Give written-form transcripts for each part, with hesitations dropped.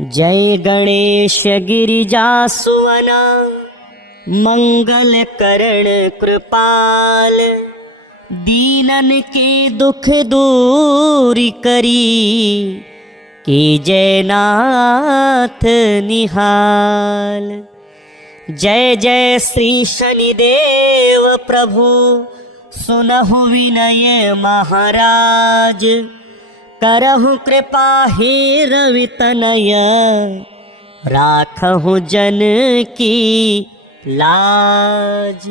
जय गणेश गिरिजा सुवना, मंगल करण कृपाल। दीनन के दुख दूर करी, की जय नाथ निहाल। जय जय श्री शनिदेव प्रभु, सुनहु विनय महाराज। करहु कृपा हे रवि तनय, राखहु जन की लाज।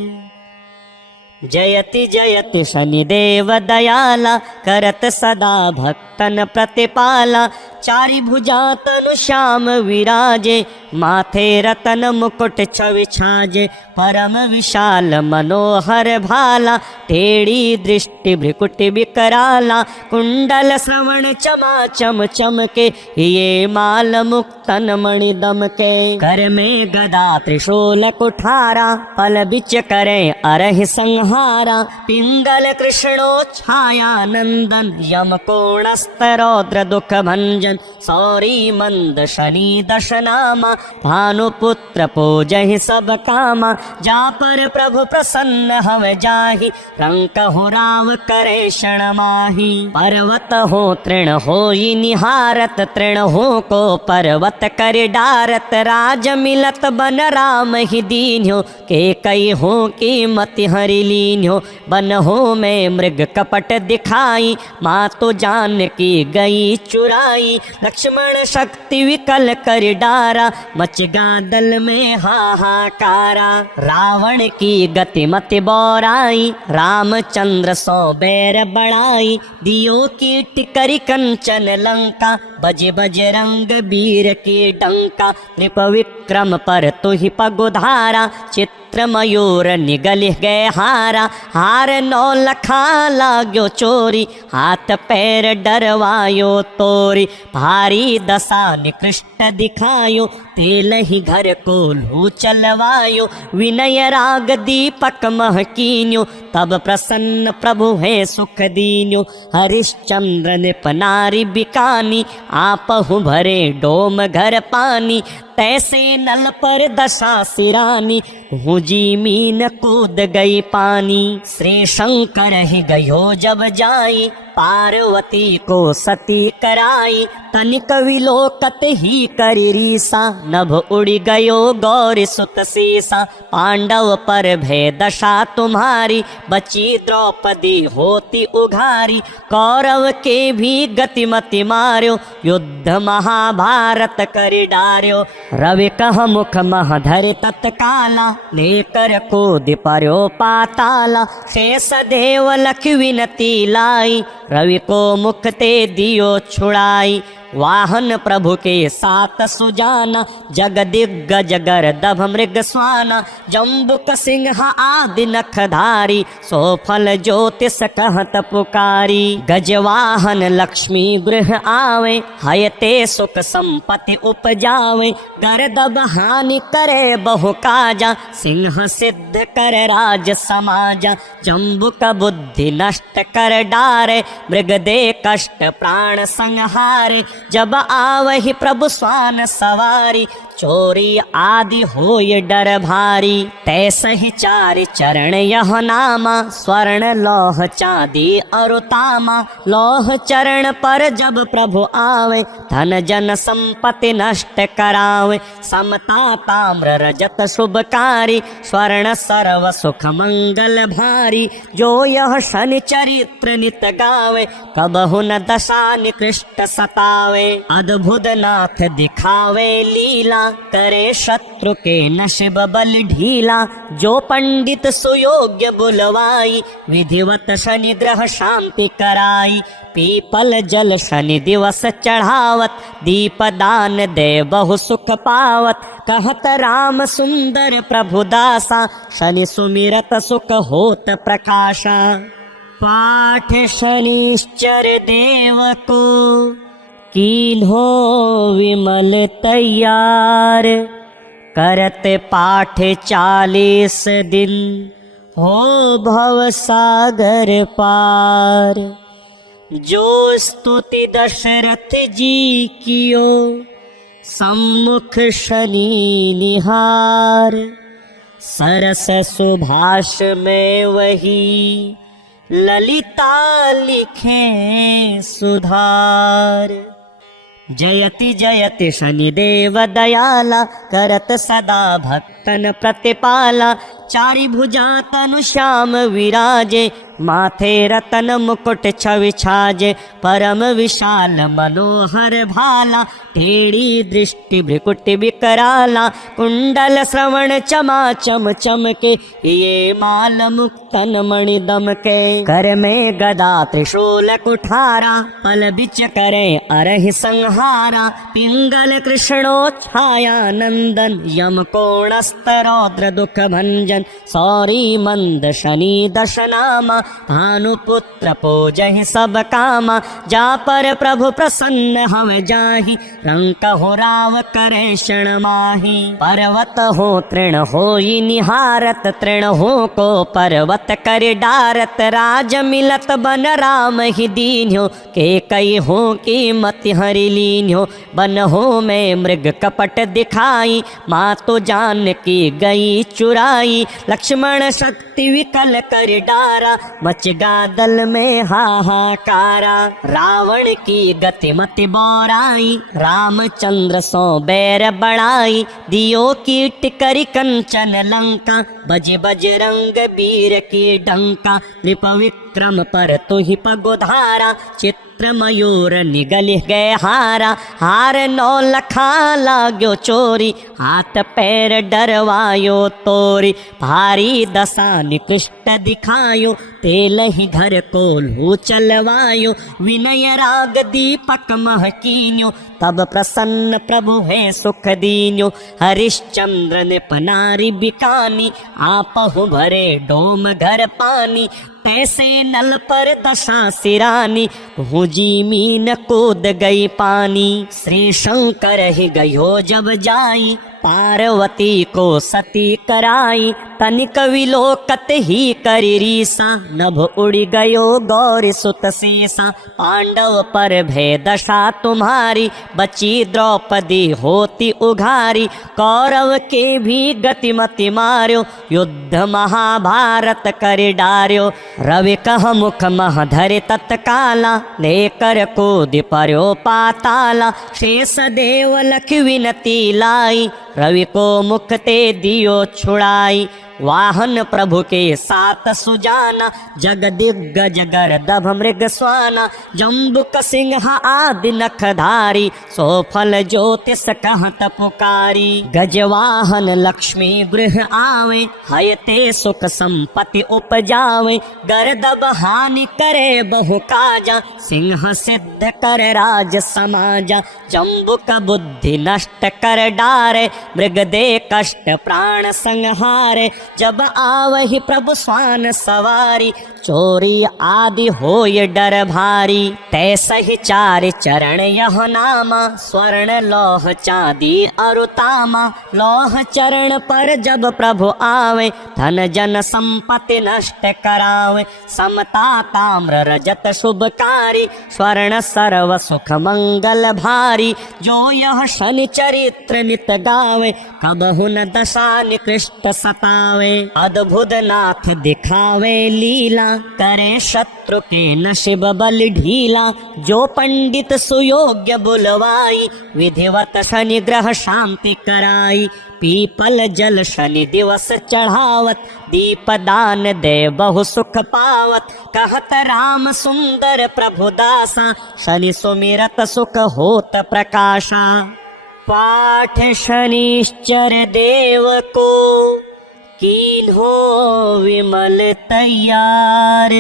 जयति जयति शनिदेव दयाला, करत सदा भक्तन प्रतिपाला। चारि भुजा तनु श्याम विराजे, माथे रतन मुकुट छवि छाजे। परम विशाल मनोहर भाला, टेढ़ी दृष्टि भ्रिकुटि विकराला। कुंडल श्रवण चमा चम चमके, ये माल मुक्तन मणि दमके। कर में गदा त्रिशूल कुठारा, पल बिच करें अरहि संहारा। पिंगल कृष्णो छाया नंदन, यम कोणस्थ रौद्र दुख भंजन। सौरी मंद शनि दशनामा, भानुपुत्र पूजहि सब कामा। जा पर प्रभु प्रसन्न हव जाहि, रंकहु राव करे क्षण माहि। पर्वत हो तृण होई निहारत, तृण हो को पर्वत कर डारत। राज मिलत बन राम ही दीन्यो, के कई हो की मति हरि लीन्यो। बन हो में मृग कपट दिखाई, माँ तो जान की गई चुराई। लक्ष्मण शक्ति विकल कर डारा, मच गादल में हाहाकारा। रावण की गति मति बौराई, रामचंद्र सो बैर बढ़ाई। दियो की टिकरी कंचन लंका, बज बजरंग वीर की डंका। नृप विक्रम पर तुहि पगुधारा, चित्र मयूर निगल गए हारा। हार नौ लखा लाग्यो चोरी, हाथ पैर डरवायो तोरी। भारी दशा निकृष्ट दिखायो, तेल ही घर को लू चलवायो। विनय राग दीपक महकीन्यो, तब प्रसन्न प्रभु है सुख दीन्यो। हरिश्चंद्र नृप नारी बिकानी, आपहु भरे डोम घर पानी। तैसे नल पर दशा सिरानी, हुजी मीन कूद गई पानी। श्री शंकर ही गयो जब जाई, पार्वती को सती कराई। तनिक विलोकत ही करी रीसा, नभ उड़ गयो गौरी सुत सीसा। पांडव पर भय दशा तुम्हारी, बची द्रौपदी होती उघारी। कौरव के भी गतिमति मार्यो, युद्ध महाभारत कर डार्यो। रवि कह मुख मह धर तत्काला, लेकर कूद पर्यो पाताला। शेष देव लख विनती लाई, रवि को मुख ते दियो छुड़ाई। वाहन प्रभु के सात सुजाना, जग दिग्गज गर्दभ मृग स्वाना। जम्बुक सिंह आदि नखधारी, सो फल ज्योतिष कहत पुकारी। गजवाहन लक्ष्मी गृह आवे, हयते सुख संपत्ति उपजावे। गर्दभ हानि करे बहु काजा, सिंह सिद्ध कर राज समाजा। जम्बुक बुद्धि नष्ट कर डारे, मृग दे कष्ट प्राण संहारे। जब आवहि प्रभु स्वान सवारी, चोरी आदि होय डर भारी। तैसे ही चारि चरण यह नामा, स्वर्ण लौह चांदी अरु तामा। लौह चरण पर जब प्रभु आवे, धन जन संपत्ति नष्ट करावे। समता ताम्र रजत शुभकारी, स्वर्ण सर्व सुख मंगल भारी। जो यह शनि चरित्र नित गावे, कबहु न दशा निकृष्ट सतावे। अद्भुत नाथ दिखावे लीला, करे शत्रु के नशिब बल ढीला। जो पंडित सुयोग्य बुलवाई, विधिवत शनि ग्रह शांति कराई। पीपल जल शनि दिवस चढ़ावत, दीप दान दे बहु सुख पावत। कहत राम सुंदर प्रभु दासा, शनि सुमिरत सुख होत प्रकाशा। पाठ शनिश्चर देव को, कीन्हो विमल तैयार। करत पाठ 40 दिन, हो भव सागर पार। जो स्तुति दशरथ जी कियो, सम्मुख शनि निहार। सरस सुभाष में वही ललिता लिखे सुधार। जयति जयति शनिदेव दयाला करत सदा भक्तन प्रतिपाला। चारि भुजा तनु श्याम विराजे माथे रतन मुकुट छवि छाजे। परम विशाल मनोहर भाला टेढ़ी दृष्टि भ्रिकुटि विकराला। कुंडल श्रवण चमा चम चमके ये माल मुक्तन मणि दमके। कर में गदा त्रिशूल कुठारा पल बिच करे अरहि संहारा। पिंगल कृष्णो छाया नंदन यम कोणस्तर दुख भंजन। सौरी मंद शनि दशनामा भानुपुत्र पूजहि सब कामा। जा पर प्रभु प्रसन्न हम जाहि रंक हो राव करे क्षण माहि। पर्वत हो तृण होई निहारत तृण हो को पर्वत कर डारत। राज मिलत बन राम ही दीन्यो के कई हो की मति हरि लीन्यो। बन हो में मृग कपट दिखाई माँ तो जान की गई चुराई। लक्ष्मण शक्ति विकल कर डारा मच गादल में हाहाकारा। रावण की गति मति बोराई रामचंद्र सो बैर बढ़ाई। दियो कीट करि कंचन लंका बज बजरंग वीर की डंका। नृप विक्रम पर तुहि पगुधारा चित्र मयूर निगल गए हारा। हार नौ लखा लाग्यो चोरी हाथ पैर डरवायो तोरी। भारी दशा निकृष्ट दिखायो तेल ही घर को लू चलवायो। विनय राग दीपक महकीन्यो तब प्रसन्न प्रभु है सुख दीन्यो। हरिश्चंद्र ने पनारी बिकानी आपहु भरे डोम घर पानी। तैसे नल पर दशा सिरानी भुजी मीन कूद गई पानी। श्री शंकर ही गयो जब जाई पार्वती को सती कराई। तनिक विलोकत ही करी रीसा नभ उड़ी गयो गौरी सुत सीसा। पांडव पर भय दशा तुम्हारी बची द्रौपदी होती उघारी। कौरव के भी गतिमति मार्यो युद्ध महाभारत कर डार्यो। रवि कह मुख मह धरे तत्काला लेकर कूद पर्यो पाताला। शेष देव लख विनती लाई रवि को मुख ते दियो छुड़ाई। वाहन प्रभु के साथ सुजाना जग दिग्गज गर्दभ मृग स्वाना। जम्बुक सिंह आदि नखधारी सो फल ज्योतिष कहत पुकारी। गजवाहन लक्ष्मी गृह आवे हयते सुख संपत्ति उपजावे। गर्दभ हानि करे बहु काजा सिंह सिद्ध कर राज समाजा। जम्बुक बुद्धि नष्ट कर डारे मृग दे कष्ट प्राण संहारे। जब आवहि प्रभु स्वान सवारी चोरी आदि होय डर भारी। तैसहि चारि चरण यह नामा स्वर्ण लौह चांदी अरुतामा। लौह चरण पर जब प्रभु आवे धन जन संपत्ति नष्ट करावे। समता ताम्र रजत शुभकारी स्वर्ण सर्व सुख मंगल भारी। जो यह शनि चरित्र नित गावे कबहु न दशा निकृष्ट सतावे। अद्भुत नाथ दिखावे लीला करे शत्रु के नशिब बल ढीला। जो पंडित सुयोग्य बुलवाई विधिवत शनि ग्रह शांति कराई। पीपल जल शनि दिवस चढ़ावत दीप दान दे बहु सुख पावत। कहत राम सुंदर प्रभु दासा शनि सुमिरत सुख होत प्रकाशा। पाठ शनिश्चर देव को कीन्हो विमल तैयार।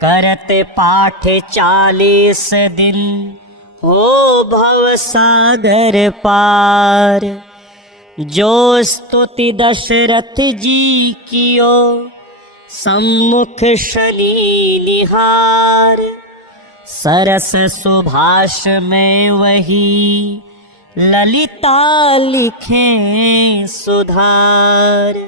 करत पाठ 40 दिन हो भव सागर पार। जो स्तुति दशरथ जी कियो सम्मुख शनि निहार। सरस सुभाष में वही ललिता लिखे सुधार।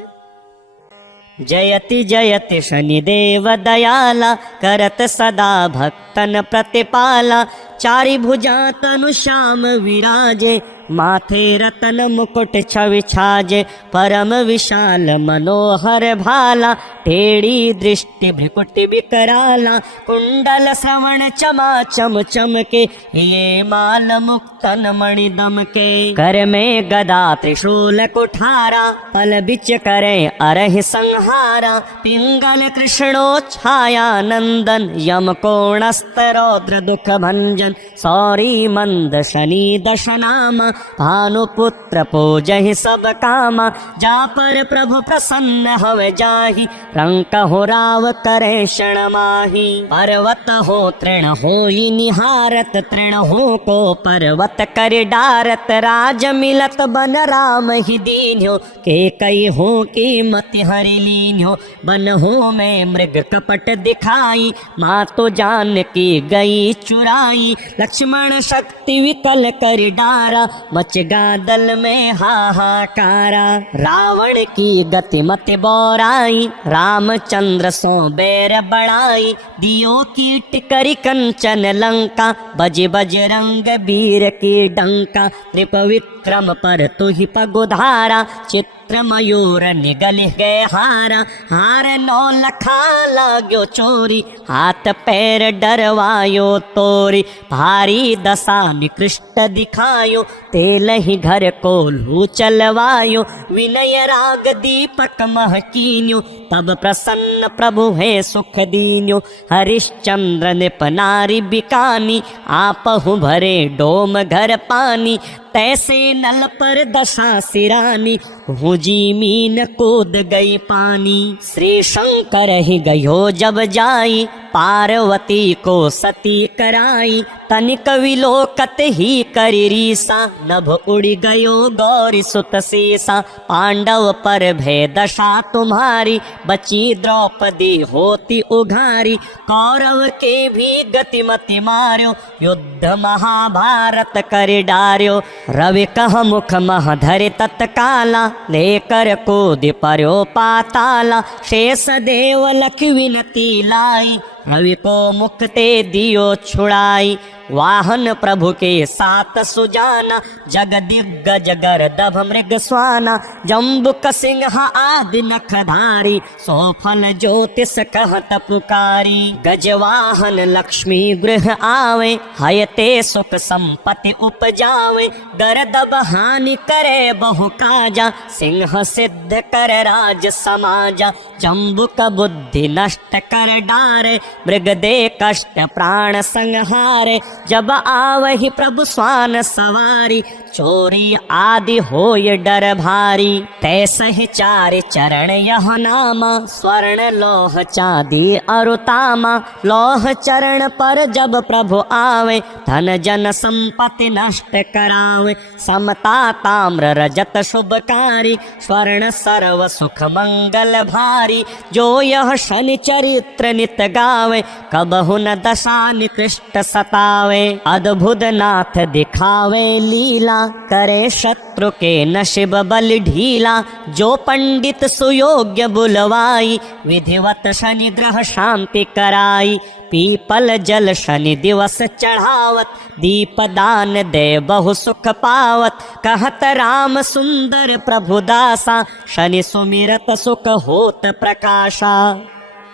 जयति जयति शनिदेव दयाला करत सदा भक्तन प्रतिपाला। चारि भुजा तनु श्याम विराजे माथे रतन मुकुट छवि छाजे परम विशाल मनोहर भाला टेढ़ी दृष्टि भ्रिकुटि विकराला कुंडल श्रवण चमा चम चमके ये माल मुक्तन मणि दमके कर में गदा त्रिशूल कुठारा पल बिच करे अरहि संहारा पिंगल कृष्णो छाया नंदन यम कोणस्त रौद्र दुख भंजन सौरी मंद शनि दशनामा भानुपुत्र पूजहि सब कामा जा पर प्रभु प्रसन्न हवे जाहि रंक हो राव करे क्षण माही पर्वत हो तृण हो निहारत तृण हो को पर्वत कर डारत राज मिलत बन राम ही दीन्यो के कई हो कीमति हरि लीन्यो बन हो में मृग कपट दिखाई माँ तो जान की गई चुराई लक्ष्मण शक्ति विकल कर डारा मच गादल में हाहाकारा रावण की गति मत बोराई रामचंद्र सो बैर बढ़ाई दियो कीट करी कंचन लंका बज बजरंग वीर की डंका नृप विक्रम पर तु ही पगुधारा चित्र मयूर निगल गए हारा हार नौ लखा लाग्यो चोरी हाथ पैर डरवायो तोरी भारी दशा निकृष्ट दिखायो तेल ही घर को लू चलवायो विनय राग दीपक महकीन्यो तब प्रसन्न प्रभु है सुख दीन्यो हरिश्चंद्र निप नारी बिकानी आपहु भरे डोम घर पानी तैसे नल पर दशा सिरानी भुजी मीन कूद गई पानी श्री शंकर ही गयो जब जाई पार्वती को सती कराई तनिक विलोकत ही करी रीसा नभ उड़ी गयो गौरी सुत सीसा पांडव पर भय दशा तुम्हारी बची द्रौपदी होती उघारी कौरव के भी गतिमति मार्यो युद्ध महाभारत कर डार्यो रवि कह मुख मह धरे तत्काला लेकर कूद पर्यो पाताला शेष देव लख विनती लाई रवि को मुक्ते दियो छुड़ाई वाहन प्रभु के साथ सुजाना जग दिग्गज गर्दभ मृग स्वाना जम्बुक सिंह आदि नखधारी सोफल ज्योतिष कहत पुकारी गजवाहन लक्ष्मी गृह आवे हयते सुख संपत्ति उपजावे गर्दभ हानि करे बहु काजा सिंह सिद्ध कर राज समाजा जम्बुक बुद्धि नष्ट कर डारे मृग दे कष्ट प्राण संहारे जब आवहि प्रभु स्वान सवारी चोरी आदि होय डर भारी तैसहि चार चरण यह नामा स्वर्ण लोह चांदी अरुतामा लोह चरण पर जब प्रभु आवे धन जन संपत्ति नष्ट करावे समता ताम्र रजत शुभकारी स्वर्ण सर्व सुख मंगल भारी जो यह शनि चरित्र नित गावे कबहु न दशा निकृष्ट सतावे अद्भुत नाथ दिखावे लीला करे शत्रु के नशिब बल ढीला जो पंडित सुयोग्य बुलवाई विधिवत शनि ग्रह शांति कराई पीपल जल शनि दिवस चढ़ावत दीप दान दे बहु सुख पावत कहत राम सुंदर प्रभु दासा शनि सुमिरत सुख होत प्रकाशा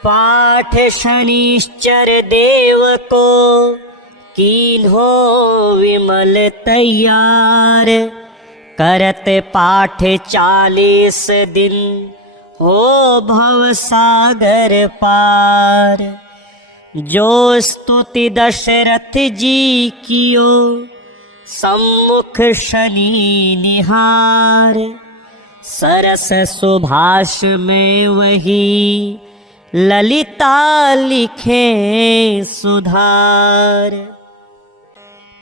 पाठ शनिश्चर देव को कीन्हो विमल तैयार करत पाठ 40 दिन हो भव सागर पार जो स्तुति दशरथ जी कियो सम्मुख शनि निहार सरस सुभाष में वही ललिता लिखे सुधार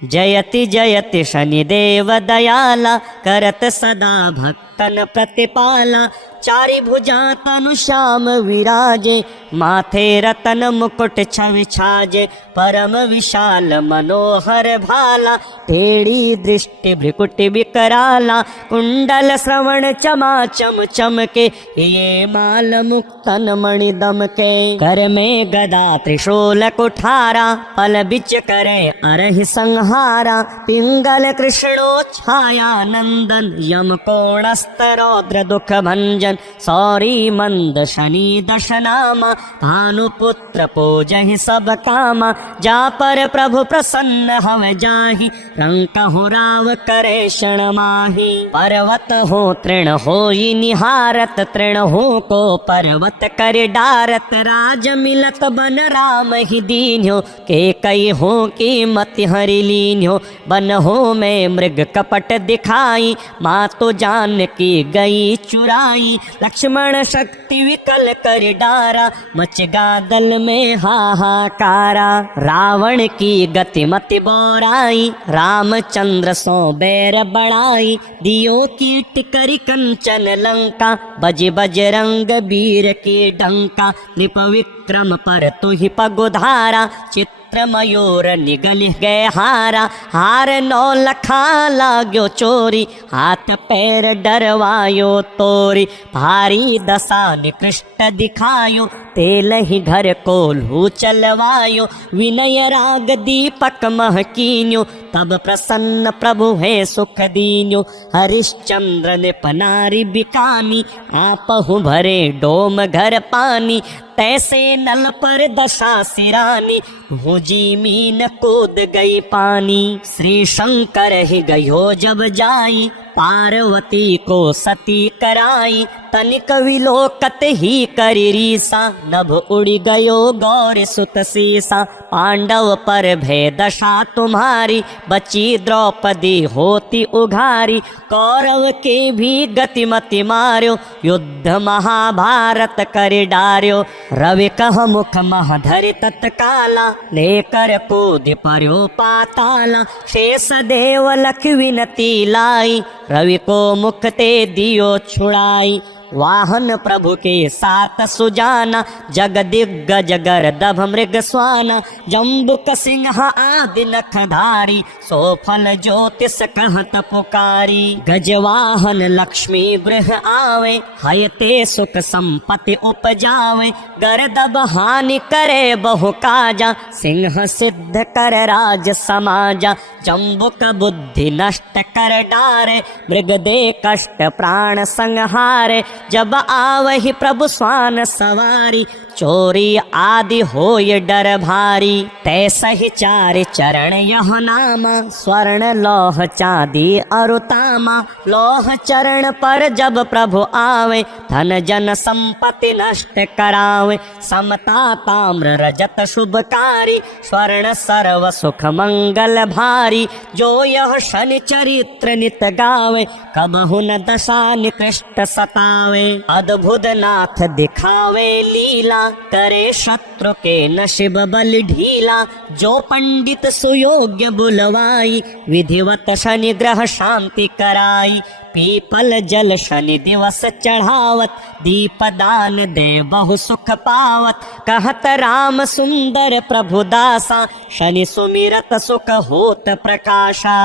जयति जयति शनिदेव दयाला करत सदा भक्तन प्रतिपाला चारि भुजा तनु श्याम विराजे, माथे रतन मुकुट छवि छाजे, परम विशाल मनोहर भाला, टेढ़ी दृष्टि भ्रिकुटि विकराला, कुंडल श्रवण चमा चम चमके, ये माल मुक्तन मणि दमके, कर में गदा त्रिशूल कुठारा, पल बिच करे अरहि संहारा, पिंगल कृष्णो छाया नंदन, यम कोणस्त रौद्र दुख भंजन, सौरी मंद शनि दश नामा, भानुपुत्र पूजहि सब कामा, जा पर प्रभु प्रसन्न हव जाहि, रंक हो राव करे क्षण माहि, पर्वत हो तृण होई निहारत, तृण हो को पर्वत कर डारत, राज मिलत बन राम ही दीन्यो, के कई हो की मति हरि लीन्यो, बन हो में मृग कपट दिखाई, माँ तो जान की गई चुराई, लक्ष्मण शक्ति विकल कर डारा, मच गादल में हाहाकारा, रावण की गति मति बोराई, रामचंद्र सो बैर बढ़ाई, दियो कीट करि कंचन लंका, बज बजरंग वीर की डंका, नृप विक्रम पर तुहि पगुधारा, चित्र मयूर निगल गए हारा, हार नौ लखा लाग्यो चोरी, हाथ पैर डरवायो तोरी, भारी दशा निकृष्ट दिखायो, तेल ही घर को लू चलवायो, विनय राग दीपक महकीन्यो, तब प्रसन्न प्रभु है सुख दीन्यो, हरिश्चंद्र ने पनारी बिकानी, आपहु भरे डोम घर पानी, तैसे नल पर दशा सिरानी, भुजी मीन कूद गई पानी, श्री शंकर ही गयो जब जाई, पार्वती को सती कराई, तनिक विलोकत ही करी रीसा, नभ उड़ी गयो गौर सुत सीसा, पांडव पर भय दशा तुम्हारी, बची द्रौपदी होती उघारी, कौरव के भी गतिमति मार्यो, युद्ध महाभारत कर डार्यो, रवि कह मुख मह धरि तत्काला, लेकर कूद पर्यो पाताला, शेष देव लख विनती लाई, रवि को मुख ते दियो छुड़ाई, वाहन प्रभु के साथ सुजाना, जग दिग्गज गर्दभ मृग स्वाना, जम्बुक सिंह आदि नखधारी, सो फल ज्योतिष कहत पुकारी, गजवाहन लक्ष्मी गृह आवे, हयते सुख संपत्ति उपजावे, गर्दभ हानि करे बहु काजा, सिंह सिद्ध कर राज समाजा, जम्बुक बुद्धि नष्ट कर डारे, मृग दे कष्ट प्राण संहारे, जब आवहि प्रभु स्वान सवारी, चोरी आदि होय डर भारी, तैसहि चारि चरण यह नामा, स्वर्ण लौह चांदी अरुतामा, लौह चरण पर जब प्रभु आवे, धन जन संपत्ति नष्ट करावे, समता ताम्र रजत शुभकारी, स्वर्ण सर्व सुख मंगल भारी, जो यह शनि चरित्र नित गावे, कबहु न दशा निकृष्ट सतावे, अद्भुत नाथ दिखावे लीला, करे शत्रु के नशिब बल ढीला, जो पंडित सुयोग्य बुलवाई, विधिवत शनि ग्रह शांति कराई, पीपल जल शनि दिवस चढ़ावत, दीपदान दे बहु सुख पावत, कहत राम सुंदर प्रभु दासा, शनि सुमिरत सुख होत प्रकाशा,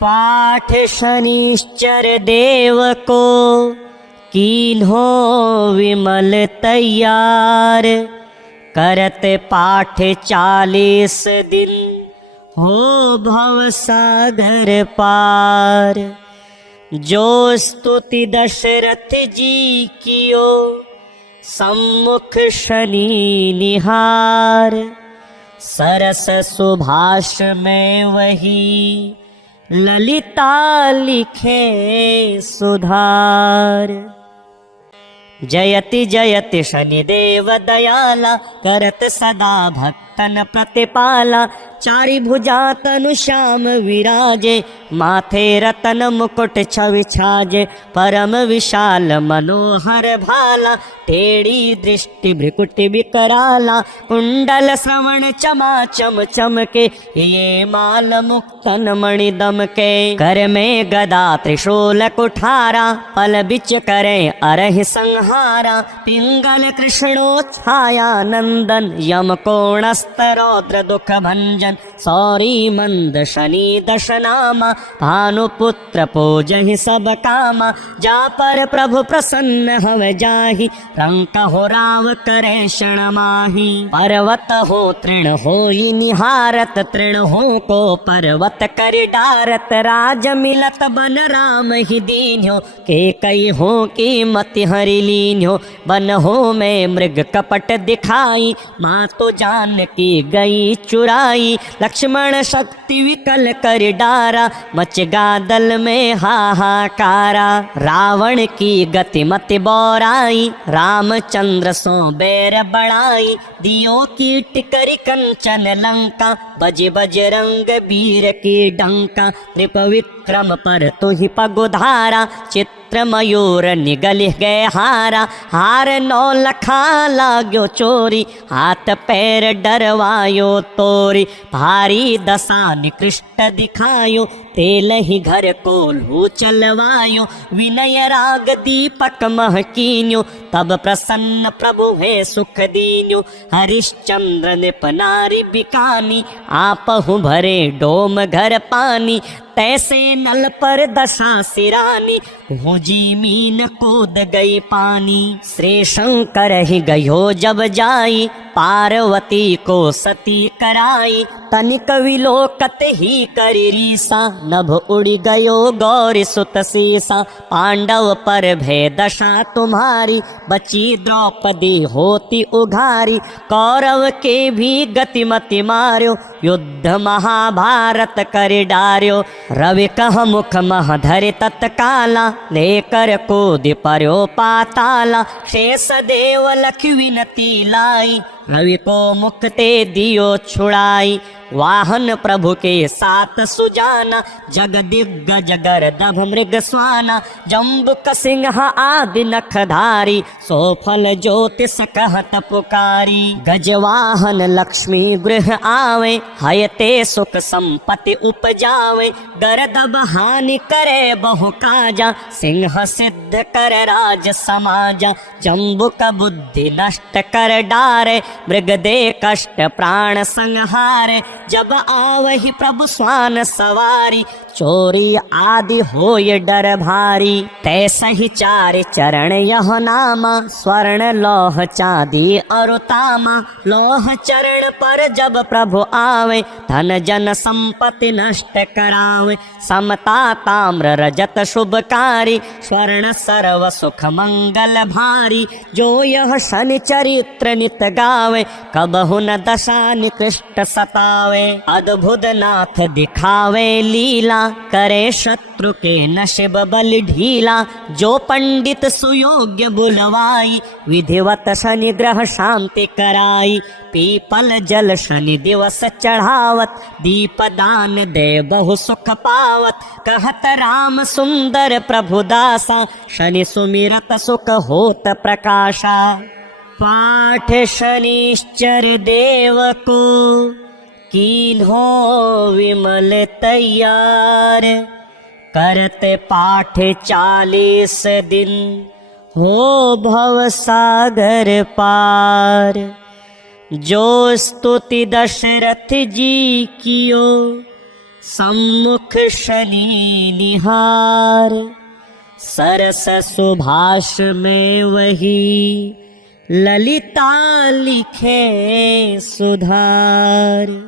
पाठ शनिश्चर देव को कीन्हो विमल तैयार, करत पाठ 40 दिन, हो भव सागर पार, जो स्तुति दशरथ जी कियो, सम्मुख शनि निहार, सरस सुभाष में वही, ललिता लिखे सुधार, जयति जयति शनिदेव दयाला, करत सदा भक्त भक्तन प्रतिपाला। चारि भुजा तनु श्याम विराजे, माथे रतन मुकुट छवि छाजे। परम विशाल मनोहर भाला, टेढ़ी दृष्टि भ्रिकुटि विकराला। कुंडल श्रवण चमा चम चमके, ये माल मुक्तन मणि दमके। कर में गदा त्रिशूल कुठारा, पल बिच करे अरहि संहारा। पिंगल कृष्णो छाया नंदन, यम कोणस्त रौद्र दुख भंजन। सौरी मंद शनि दश नामा, भानुपुत्र पूजहि सब कामा। जा पर प्रभु प्रसन्न हव जाहि, रंक हो राव करे क्षण माही। पर्वत हो तृण होई निहारत, तृण हो को पर्वत करि डारत। राज मिलत बन राम ही दीन्यो, के कई हो की मति हरि लीन्यो। बन हो में मृग कपट दिखाई, माँ तो जान की गई चुराई। लक्ष्मण शक्ति विकल कर डारा, मच गादल में हाहाकारा। रावण की गति मति बौराई, रामचंद्र सो बैर बढ़ाई। दियो कीट करि कंचन लंका, बज बजरंग वीर की डंका। नृप विक्रम पर तुहि पगुधारा, चित्र मयूर निगल गए हारा। हार नौ लखा लाग्यो चोरी, हाथ पैर डरवायो तोरी। भारी दशा निकृष्ट दिखायो, तेल ही घर को लू चलवायो। विनय राग दीपक महकीन्यो, तब प्रसन्न प्रभु है सुख दीन्यो। हरिश्चंद्र नृप नारी बिकानी, आपहु भरे डोम घर पानी। तैसे नल पर दशा सिरानी, भुजी मीन कूद गई पानी। श्री शंकर ही गयो जब जाई, पार्वती को सती कराई। तनिक विलोकत ही करि रीसा, नभ उड़ी गयो गौरी सुत सीसा। पांडव पर भय दशा तुम्हारी, बची द्रौपदी होती उघारी। कौरव के भी गतिमति मार्यो, युद्ध महाभारत कर डार्यो। रवि कह मुख मह धरि तत्काला, लेकर कूद पर्यो पाताला। शेष देव लख विनती लाई, रवि को मुख ते दियो छुड़ाई। वाहन प्रभु के साथ सुजाना, जग दिग्गज गर्दभ मृग स्वाना। जम्बुक सिंह आदि नखधारी, सो फल ज्योतिष कहत पुकारी। गजवाहन लक्ष्मी गृह आवे, हयते सुख संपत्ति उपजावे। गर्दभ हानि करे बहु काजा, सिंह सिद्ध कर राज समाजा। जम्बुक बुद्धि नष्ट कर डारे, मृग दे कष्ट प्राण संहारे। जब आवहि प्रभु स्वान सवारी, चोरी आदि होय डर भारी। तैसे ही चारि चरण यह नामा, स्वर्ण लौह चांदी और तामा। लौह चरण पर जब प्रभु आवे, धन जन संपत्ति नष्ट करावे। समता ताम्र रजत शुभकारी, स्वर्ण सर्व सुख मंगल भारी। जो यह शनि चरित्र नित गावे, कबहु न दशा निकृष्ट सतावे। अद्भुत नाथ दिखावे लीला, करे शत्रु के नशिब बल ढीला। जो पंडित सुयोग्य बुलवाई, विधिवत शनि ग्रह शांति कराई। पीपल जल शनि दिवस चढ़ावत, दीप दान दे बहु सुख पावत। कहत राम सुंदर प्रभु दासा, शनि सुमिरत सुख होत प्रकाशा। पाठ शनिश्चर देव को, कीन्हो विमल तैयार। करते पाठ 40 दिन, हो भव सागर पार। जो स्तुति दशरथ जी कियो, सम्मुख शनि निहार। सरस सुभाष में वही, ललिता लिखे सुधार।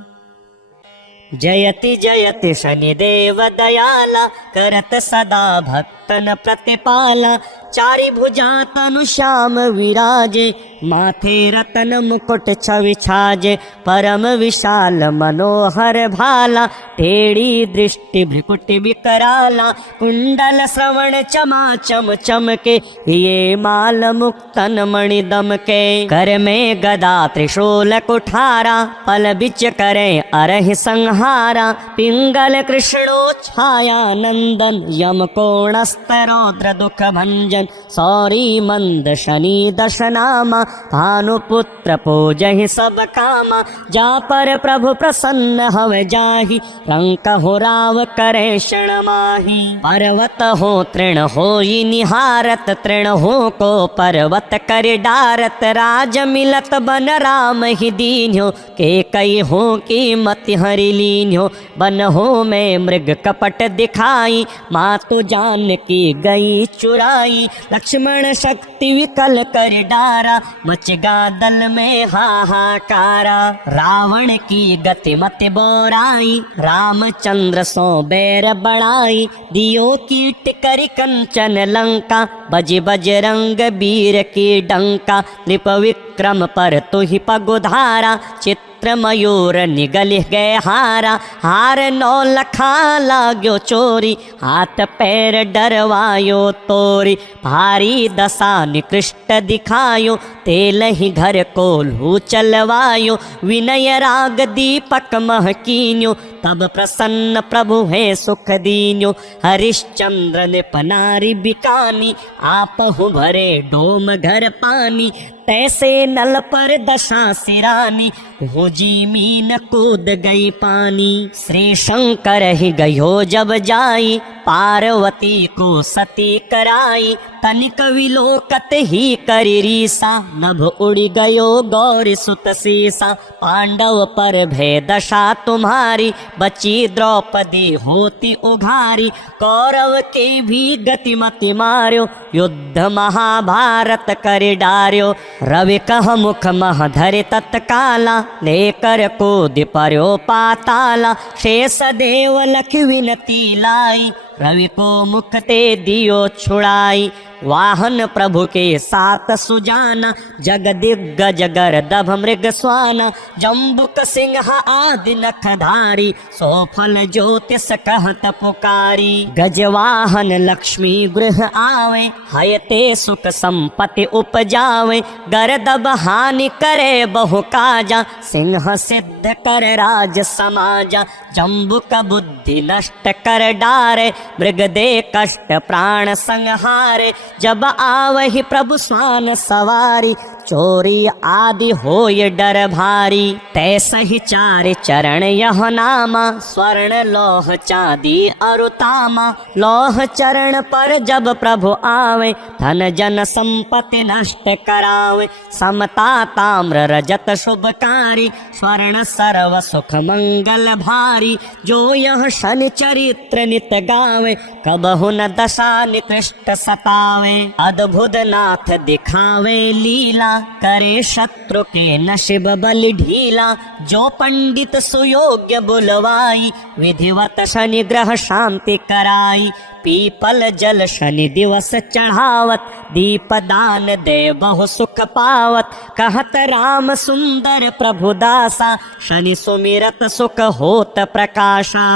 जयति जयति शनिदेव दयाला, करत सदा भक्तन प्रतिपाला। चारि भुजा तनु श्याम विराजे, माथे रतन मुकुट छवि छाजे, परम विशाल मनोहर भाला, टेढ़ी दृष्टि भ्रिकुटि विकराला, कुंडल श्रवण चमा चम चमके, ये माल मुक्तन मणि दमके, कर में गदा त्रिशूल कुठारा, पल बिच करे अरहि संहारा, पिंगल कृष्णो छाया नंदन, यम कोणस्त रौद्र दुख भंजन, सौरी मंद शनि दश नामा, भानुपुत्र पूजहि सब कामा, जा पर प्रभु प्रसन्न हव जाहि, रंक हो राव करे क्षण माहि, पर्वत हो तृण होई निहारत, तृण हो को पर्वत कर डारत, राज मिलत बन राम ही दीन्यो, के कई हो की मति हरि लीन्यो, बन हो में मृग कपट दिखाई, मातु जान की गई चुराई, लक्ष्मण शक्ति विकल कर डारा, मच गा दल में हाहाकारा, रावण की गति मत बोराई, रामचंद्र सो बैर बढ़ाई, दियो कीट करि कंचन लंका, बज बजरंग बीर की डंका, नृप विक्रम पर तुहि पगुधारा, चित्र मयूर निगल गए हारा, हार नौ लखा लाग्यो चोरी, हाथ पैर डरवायो तोरी, भारी दशा निकृष्ट दिखायो, तेल ही घर को लू चलवायो, विनय राग दीपक महकीन्यो, तब प्रसन्न प्रभु है सुख दीन्यो, हरिश्चंद्र ने पनारी बिकानी, आप हूँ भरे डोम घर पानी, तैसे नल पर दशा सिरानी, हो जी मीन कूद गई पानी, श्री शंकर ही गयो जब जाई, पार्वती को सती कराई, तनिक विलोकत ही करी रीसा, नभ उड़ गयो गौरी सुत सीसा, पांडव पर भय दशा तुम्हारी, बची द्रौपदी होती उघारी, कौरव के भी गति मति मार्यो, युद्ध महाभारत कर डार्यो, रवि कह मुख मह धरे तत्काला, लेकर कूद पर्यो पाताला, शेष देव लख विनती लाई, रवि को मुख ते दियो छुड़ाई, वाहन प्रभु के साथ सुजाना, जग दिग्गज गर्दभ मृग स्वाना, जम्बुक सिंह आदि नखधारी, सोफल ज्योतिष कहत पुकारी, गजवाहन लक्ष्मी गृह आवे, हयते सुख संपत्ति उपजावे, गर्दभ हानि करे बहु काजा, सिंह सिद्ध कर राज समाजा, जम्बुक बुद्धि नष्ट कर डारे, मृग दे कष्ट प्राण संहारे, जब आवहि प्रभु स्वान सवारी, चोरी आदि होय डर भारी, तैसहि चारि चरण यह नामा, स्वर्ण लौह चांदी अरुतामा, लौह चरण पर जब प्रभु आवे, धन जन संपत्ति नष्ट करावे, समता ताम्र रजत शुभकारी, स्वर्ण सर्व सुख मंगल भारी, जो यह शनि चरित्र नित गावे, कबहु न दशा निकृष्ट सतावे, अद्भुत नाथ दिखावे लीला, करे शत्रु के नशिब बलि ढीला, जो पंडित सुयोग्य बुलवाई, विधिवत शनि ग्रह शांति कराई, पीपल जल शनि दिवस चढ़ावत, दीप दान दे बहु सुख पावत, कहत राम सुंदर प्रभु दासा, शनि सुमिरत सुख होत प्रकाशा,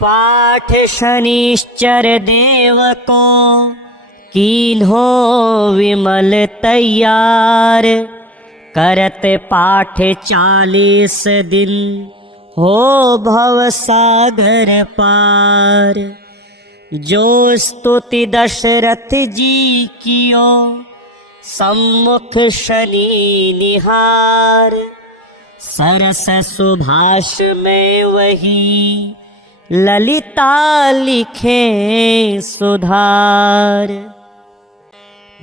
पाठ शनिश्चर देव को कीन्हो विमल तैयार, करत पाठ 40 दिन, हो भव सागर पार, जो स्तुति दशरथ जी कियो, सम्मुख शनि निहार, सरस सुभाष में वही, ललिता लिखे सुधार,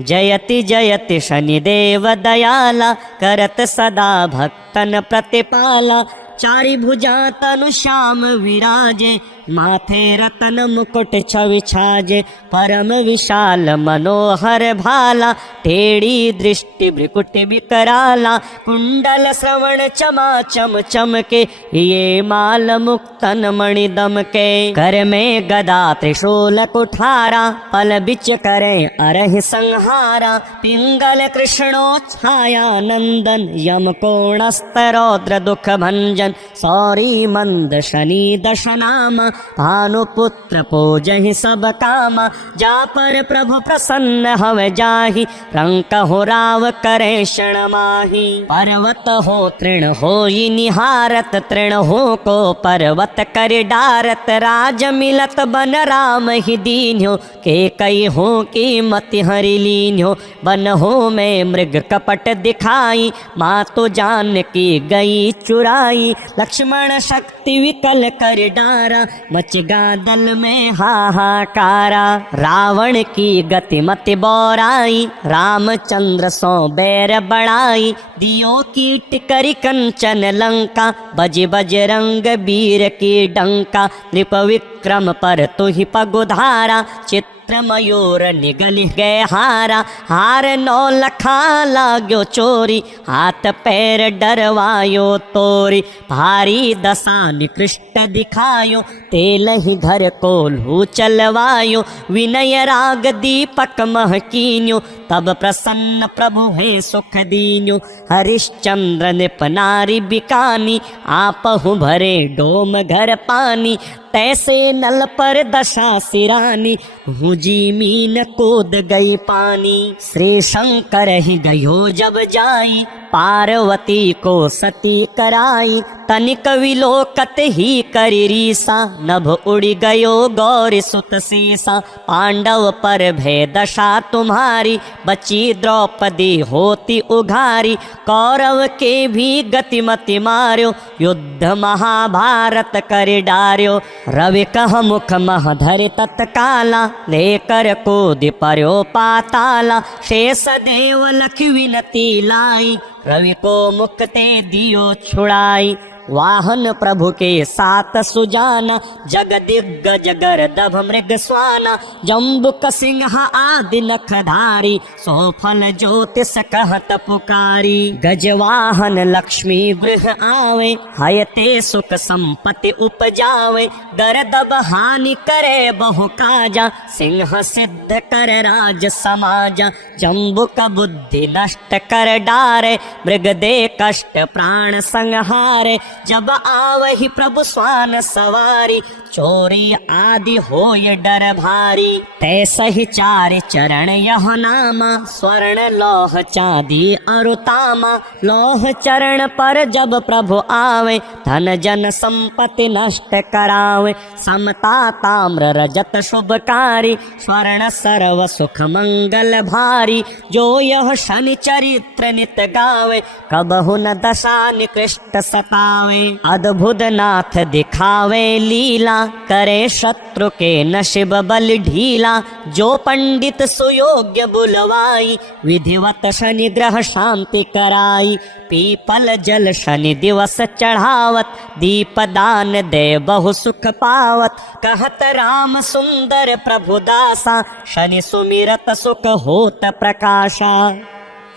जयति जयति शनिदेव दयाला, करत सदा भक्तन प्रतिपाला, चारि भुजा तनु श्याम विराजे, माथे रतन मुकुट छवि छाजे परम विशाल मनोहर भाला टेढ़ी दृष्टि भ्रिकुट विकराला कुंडल श्रवण चमा चम चमके ये माल मुक्तन मणि दमके कर में गदा त्रिशूल कुठारा पल बिच करे अरहि संहारा पिंगल कृष्णो छाया नंदन यम कोणस्त रौद्र दुख भंजन सौरी मंद शनि दशनामा भानुपुत्र पूजहि सब कामा जा पर प्रभु प्रसन्न हव जाहि रंक हो राव करे क्षण माहि पर्वत हो तृण होई निहारत तृण हो को पर्वत कर डारत राज मिलत बन राम ही दीन्यो के कई हो की मति हरि लीन्यो बन हो में मृग कपट दिखाई माँ तो जान की गई चुराई लक्ष्मण शक्ति विकल कर डारा मच गा दल में हाहाकारा रावण की गति मति बौराई रामचंद्र सो बैर बढ़ाई दियो कीट करी कंचन लंका बज बजरंग वीर की डंका नृप विक्रम पर तुहि पगुधारा चित्र मयूर निगल गए हारा हार नौ लखा लाग्यो चोरी हाथ पैर डरवायो तोरी भारी दशा निकृष्ट दिखायो तेल ही घर को लू चलवायो विनय राग दीपक महकीन्यो तब प्रसन्न प्रभु है सुख दीन्यो हरिश्चंद्र निप नारी बिकानी आपहु भरे डोम घर पानी तैसे नल पर दशा सिरानी हुजी मीन कूद गई पानी श्री शंकर ही गयो जब जाई पार्वती को सती कराई तनिक विलोकत ही करी रीसा नभ उड़ी गयो गौरी सुत सीसा पांडव पर भय दशा तुम्हारी बची द्रौपदी होती उघारी कौरव के भी गतिमति मार्यो युद्ध महाभारत कर डार्यो रवि कह मुख मह धर तत्काला लेकर कूद पर्यो पाताला शेष देव लख विनती लाई रवि को मुक्ते दियो छुड़ाई वाहन प्रभु के सात सुजाना जग दिग्गज गर्दभ मृग स्वाना जम्बुक सिंह आदि नखधारी सोफल ज्योतिष कहत पुकारी गजवाहन लक्ष्मी गृह आवे हयते सुख संपत्ति उपजावे गर्दभ हानि करे बहु काजा सिंह सिद्ध कर राज समाजा जम्बुक बुद्धि नष्ट कर डारे मृग दे कष्ट प्राण संहारे जब आवहि प्रभु स्वान सवारी चोरी आदि होय डर भारी तैसा ही चार चरण यह नामा स्वर्ण लौह चांदी अरुतामा लौह चरण पर जब प्रभु आवे धन जन संपत्ति नष्ट करावे समता ताम्र रजत शुभकारी स्वर्ण सर्व सुख मंगल भारी जो यह शनि चरित्र नित गावे कबहु न दशा निकृष्ट सतावे अद्भुत नाथ दिखावे लीला करे शत्रु के नशिब बल ढीला जो पंडित सुयोग्य बुलवाई विधिवत शनि ग्रह शांति कराई पीपल जल शनि दिवस चढ़ावत दीप दान दे बहु सुख पावत कहत राम सुंदर प्रभु दासा शनि सुमिरत सुख होत प्रकाशा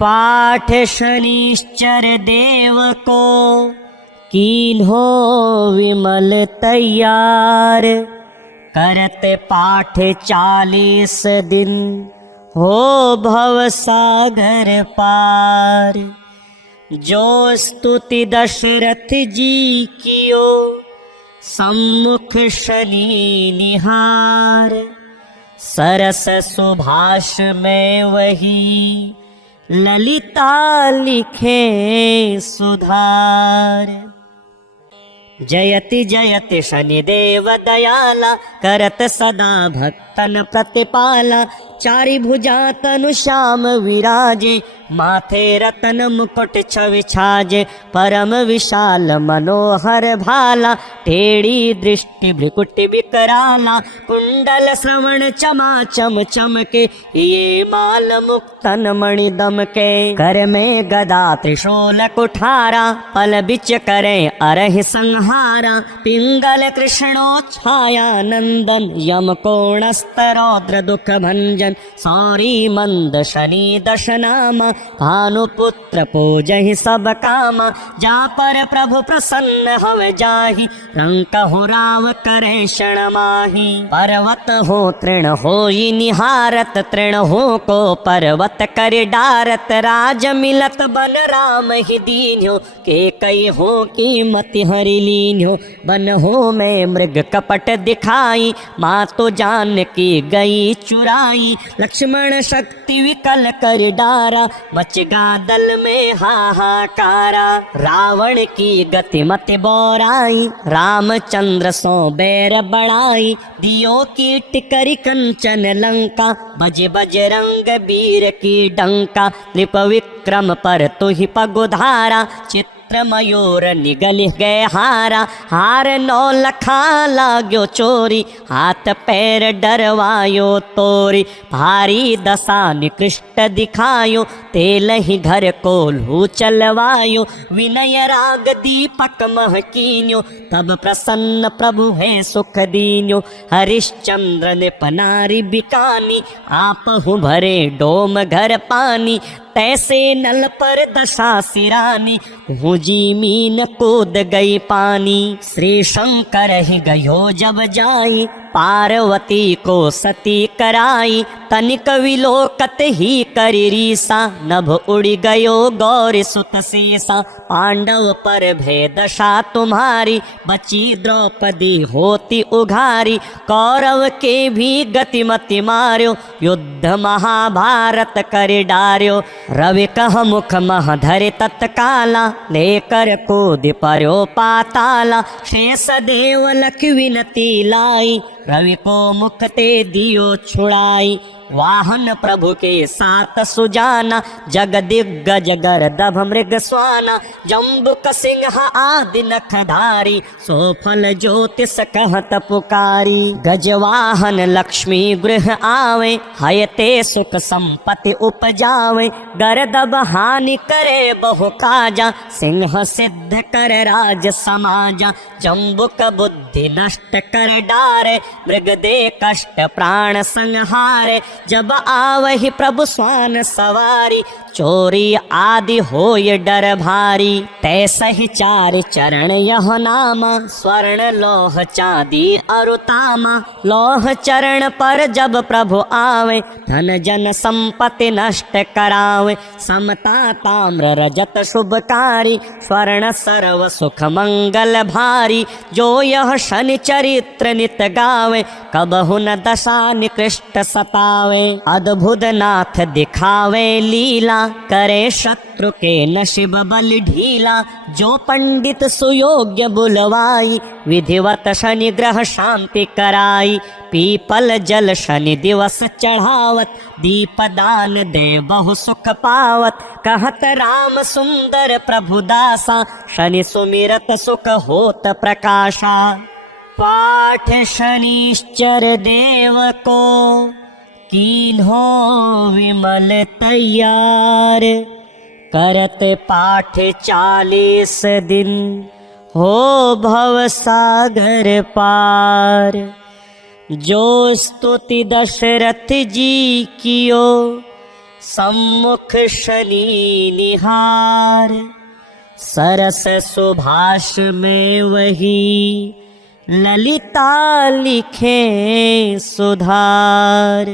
पाठ शनिश्चर देव को कीन्हो विमल तैयार करत पाठ 40 दिन हो भव सागर पार जो स्तुति दशरथ जी कियो सम्मुख शनि निहार सरस सुभाष में वही ललिता लिखे सुधार जयति जयति शनिदेव दयाला करत सदा भक्त भक्तन प्रतिपाला, चारि भुजा तनु श्याम विराजे, माथे रतन मुकुट छवि छाजे, परम विशाल मनोहर भाला, टेढ़ी दृष्टि भ्रिकुटि विकराला, कुंडल श्रवण चमा चम चमके, ये माल मुक्तन मणि दमके, कर में गदा त्रिशूल कुठारा, पल बिच करे अरहि संहारा, पिंगल कृष्णो छाया नंदन, यम कोणस्थ रौद्र दुख भंजन, सौरी मंद शनि दश नामा, भानुपुत्र पूजहि सब कामा, जा पर प्रभु प्रसन्न हव जाहि, रंकहु राव करे क्षण माहि, पर्वत हो तृण होई निहारत, तृण हो को पर्वत कर डारत, राज मिलत बन राम ही दीन्यो, के कई हो कीमति हरि लीन्यो, बन हो में मृग कपट दिखाई, माँ तो जान की गई चुराई, लक्ष्मण शक्ति विकल कर डारा, मच गा दल में हाहाकारा, रावण की गति मत बोराई, रामचंद्र सो बैर बढ़ाई, दियो की टिकरी कंचन लंका, बज बजरंग वीर की डंका, नृप विक्रम पर तुहि पगुधारा, चित्र मयूर निगल गए हारा, हार नौ लखा लाग्यो चोरी, हाथ पैर डरवायो तोरी, भारी दशा निकृष्ट दिखायो, तेल ही घर को लू चलवायो, विनय राग दीपक महकीन्यो, तब प्रसन्न प्रभु है सुख दीन्यो, हरिश्चंद्र ने पनारी बिकानी, आप हूँ भरे डोम घर पानी, तैसे नल पर दशा सिरानी, भुजी मीन कूद गई पानी, श्री शंकर ही गयो जब जाई, पार्वती को सती कराई, तनिक विलोकत ही करी रीसा, नभ उड़ी गयो गौरी सुत सीसा, पांडव पर भय दशा तुम्हारी, बची द्रौपदी होती उघारी, कौरव के भी गतिमति मार्यो, युद्ध महाभारत कर डार्यो, रवि कह मुख मह धरे तत्काला, लेकर कूद पर्यो पाताला, शेष देव लख विनती लाई, रवि को मुख ते दियो छुड़ाई, वाहन प्रभु के साथ सुजाना, जग दिग्गज गर्दभ मृग स्वाना, जम्बुक सिंह आदि नखधारी, सोफल ज्योतिष कहत पुकारी, गजवाहन लक्ष्मी गृह आवे, हयते सुख संपत्ति उपजावे, गर्दभ हानि करे बहु काजा, सिंह सिद्ध कर राज समाजा, जम्बुक बुद्धि नष्ट कर डारे, मृग दे कष्ट प्राण संहारे, जब आवहि प्रभु स्वान सवारी, चोरी आदि होय डर भारी, तैसहि चार चरण यह नामा, स्वर्ण लोह चांदी अरुतामा, लोह चरण पर जब प्रभु आवे, धन जन संपत्ति नष्ट करावे, समता ताम्र रजत शुभकारी, स्वर्ण सर्व सुख मंगल भारी, जो यह शनि चरित्र नित गावे, कबहु न दशा निकृष्ट सतावे, अद्भुत नाथ दिखावे लीला, करे शत्रु के नशिब बल ढीला, जो पंडित सुयोग्य बुलवाई, विधिवत शनि ग्रह शांति कराई, पीपल जल शनि दिवस चढ़ावत, दीप दान दे बहु सुख पावत, कहत राम सुंदर प्रभु दासा, शनि सुमिरत सुख होत प्रकाशा, पाठ शनिश्चर देव को कीन्हो विमल तैयार, करत पाठ 40 दिन, हो भव सागर पार, जो स्तुति दशरथ जी कियो, सम्मुख शनि निहार, सरस सुभाष में वही, ललिता लिखे सुधार,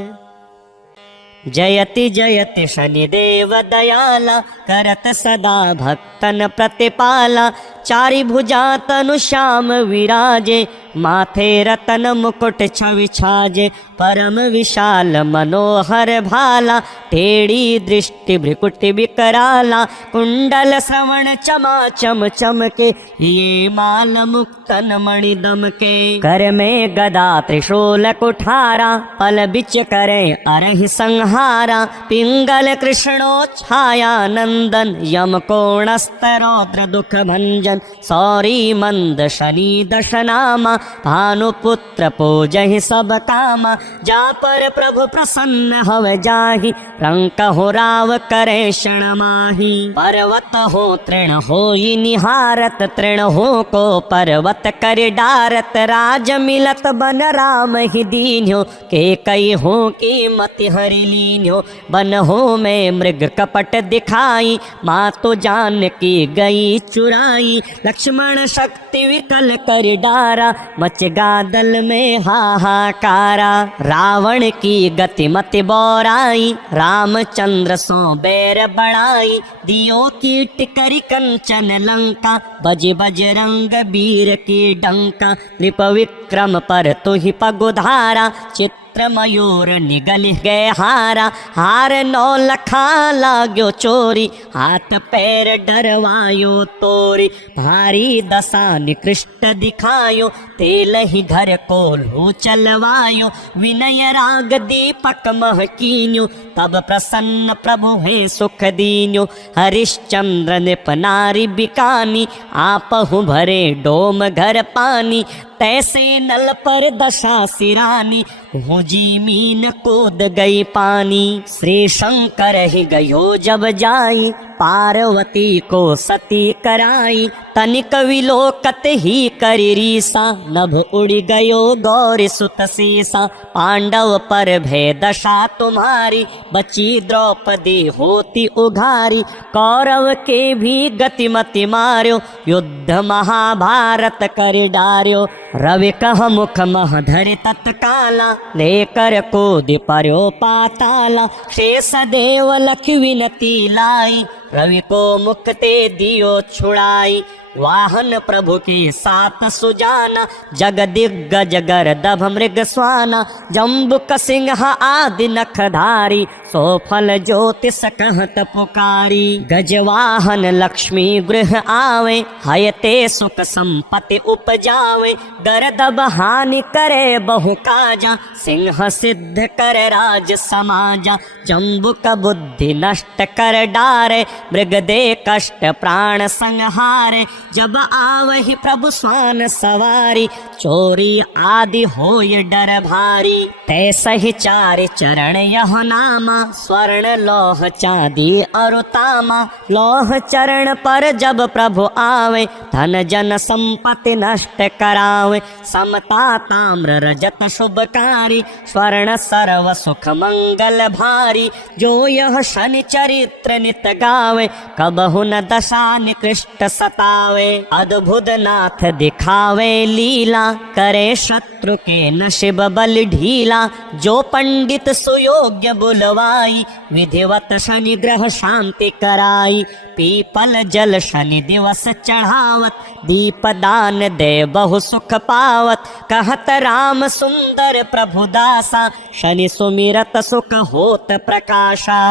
जयति जयति शनिदेव दयाला, करत सदा भक्तन प्रतिपाला। चारि भुजा तनु श्याम विराजे, माथे रतन मुकुट छवि छाजे। परम विशाल मनोहर भाला, टेढ़ी दृष्टि भ्रिकुटि विकराला। कुंडल श्रवण चमा चम चमके, ये माल मुक्तन मणि दमके। कर में गदा त्रिशूल कुठारा, पल बिच करे अरहि संहारा। पिंगल कृष्णो छाया नंदन, यम कोणस्तरौद्र दुख भंजन। सौरी मंद शनि दशनामा, भानुपुत्र पूजहि सब कामा। जा पर प्रभु प्रसन्न हव जाहि, रंक हो राव करे क्षण माहि। पर्वत हो तृण होई निहारत, तृण हो को पर्वत कर डारत। राज मिलत बन राम ही दीन्यो, के कई हो की मति हरि लीन्यो। बन हो में मृग कपट दिखाई, माँ तो जान की गई चुराई। लक्ष्मण शक्ति विकल कर डारा, मच गादल में हाहाकारा। रावण की गति मति बौराई, रामचंद्र सो बैर बढ़ाई। दियो कीट करि कंचन लंका, बज बजरंग बीर की डंका। नृप विक्रम पर तुहि पगुधारा, चित्र मयूर निगल गए हारा। हार नौ लखा लाग्यो चोरी, हाथ पैर डरवायो तोरी। भारी दशा निकृष्ट दिखायो, तेल ही घर को लू चलवायो। विनय राग दीपक महकीन्यो, तब प्रसन्न प्रभु है सुख दीन्यो। हरिश्चंद्र निप नारी बिकानी, आपहु भरे डोम घर पानी। तैसे नल पर दशा सिरानी, भुजी मीन कूद गई पानी। श्री शंकर ही गयो जब जाई, पार्वती को सती कराई। तनिक विलोकत ही करि रीसा, नभ उड़ गयो गौरी सुत सीसा। पांडव पर भय दशा तुम्हारी, बची द्रौपदी होती उघारी। कौरव के भी गतिमति मार्यो, युद्ध महाभारत कर डार्यो। रवि कह मुख मह धरि तत्काला, लेकर कूद पर्यो पाताला। शेष देव लख विनती लाई, रवि को मुक्ति दियो छुड़ाई। वाहन प्रभु की सात सुजाना, जग दिग्गज गर्दभ मृग स्वाना। जम्बुक सिंह आदि नखधारी, सो फल ज्योतिष कहत पुकारी। गजवाहन लक्ष्मी गृह आवे, हयते सुख संपत्ति उपजावे। गर्दभ हानि करे बहु काजा, सिंह सिद्ध कर राज समाजा। जम्बुक बुद्धि नष्ट कर डारे, मृग दे कष्ट प्राण संहारे। जब आवहि प्रभु स्वान सवारी, चोरी आदि होय डर भारी। तैसहि चारि चरण यह नामा, स्वर्ण लौह चांदी और तामा। लौह चरण पर जब प्रभु आवे, धन जन संपत्ति नष्ट करावे। समता ताम्र रजत शुभकारी, स्वर्ण सर्व सुख मंगल भारी। जो यह शनि चरित्र नित गावे, कबहु न दशा निकृष्ट सतावे। अद्भुत नाथ दिखावे लीला, करे शत्रु के न शिव बल ढीला। जो पंडित सुयोग्य बुलवाई, विधिवत शनि ग्रह शांति कराई। पीपल जल शनि दिवस चढ़ावत, दीप दान दे बहु सुख पावत। कहत राम सुंदर प्रभु दासा, शनि सुमिरत सुख होत प्रकाशा।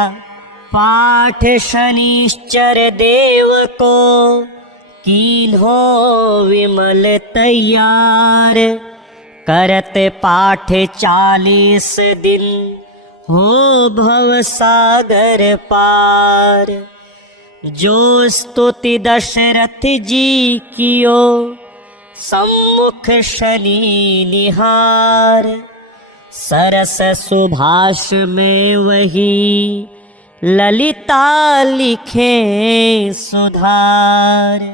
पाठ शनिश्चर देव को, कीन्हो विमल तैयार। करत पाठ 40 दिन, हो भव सागर पार। जो स्तुति दशरथ जी कियो, सम्मुख शनि निहार। सरस सुभाष में वही, ललिता लिखे सुधार।